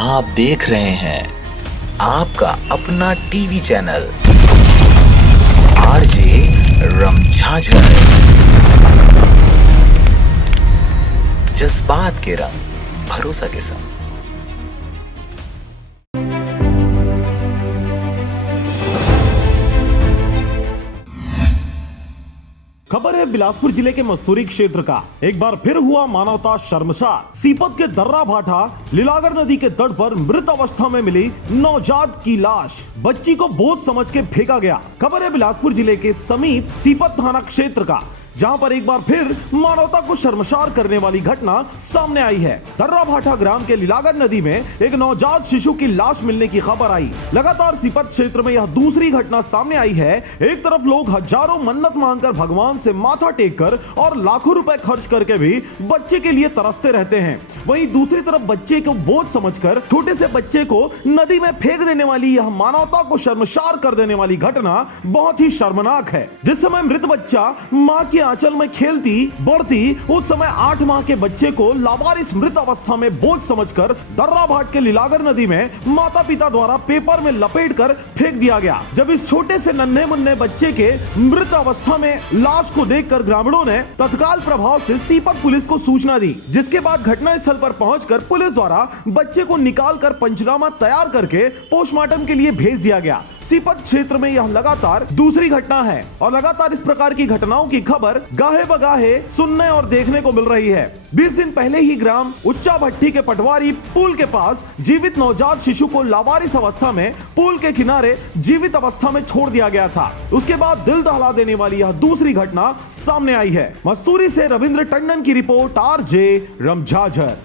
आप देख रहे हैं आपका अपना टीवी चैनल आरजे रमझाझर। जज्बात के रंग, भरोसा के संग। खबर है बिलासपुर जिले के मस्तूरी क्षेत्र का। एक बार फिर हुआ मानवता शर्मसार। सीपत के दर्रा भाठा लीलागर नदी के तट पर मृत अवस्था में मिली नवजात की लाश। बच्ची को बोझ समझ के फेंका गया। खबर है बिलासपुर जिले के समीप सीपत थाना क्षेत्र का, जहां पर एक बार फिर मानवता को शर्मसार करने वाली घटना सामने आई है। दर्रा भाठा ग्राम के लीलागर नदी में एक नवजात शिशु की लाश मिलने की खबर आई। लगातार सीपत क्षेत्र में यह दूसरी घटना सामने आई है। एक तरफ लोग हजारों मन्नत मांगकर भगवान से माथा टेककर और लाखों रुपए खर्च करके भी बच्चे के लिए तरसते रहते हैं, वहीं दूसरी तरफ बच्चे को बोझ समझकर छोटे से बच्चे को नदी में फेंक देने वाली यह मानवता को शर्मसार कर देने वाली घटना बहुत ही शर्मनाक है। जिस समय मृत बच्चा मां की आंचल में खेलती बढ़ती, उस समय 8 माह के बच्चे को लावारिस मृत अवस्था में बोझ समझकर दर्रा भाट के लीलागर नदी में माता पिता द्वारा पेपर में लपेटकर फेंक दिया गया। जब इस छोटे से नन्हे मुन्ने बच्चे के मृत अवस्था में लाश को देखकर ग्रामीणों ने तत्काल प्रभाव से सीपत पुलिस को सूचना दी, जिसके बाद घटनास्थल पर पहुंचकर पुलिस द्वारा बच्चे को निकालकर पंचनामा तैयार करके पोस्टमार्टम के लिए भेज दिया गया। सीपत क्षेत्र में यह लगातार दूसरी घटना है और लगातार इस प्रकार की घटनाओं की खबर गाहे बगाहे सुनने और देखने को मिल रही है। 20 दिन पहले ही ग्राम उच्चा भट्टी के पटवारी पुल के पास जीवित नवजात शिशु को लावारिस अवस्था में पुल के किनारे जीवित अवस्था में छोड़ दिया गया था। उसके बाद दिल दहला देने वाली यह दूसरी घटना सामने आई है। मस्तूरी से रविंद्र टंडन की रिपोर्ट, आरजे रमझाझर।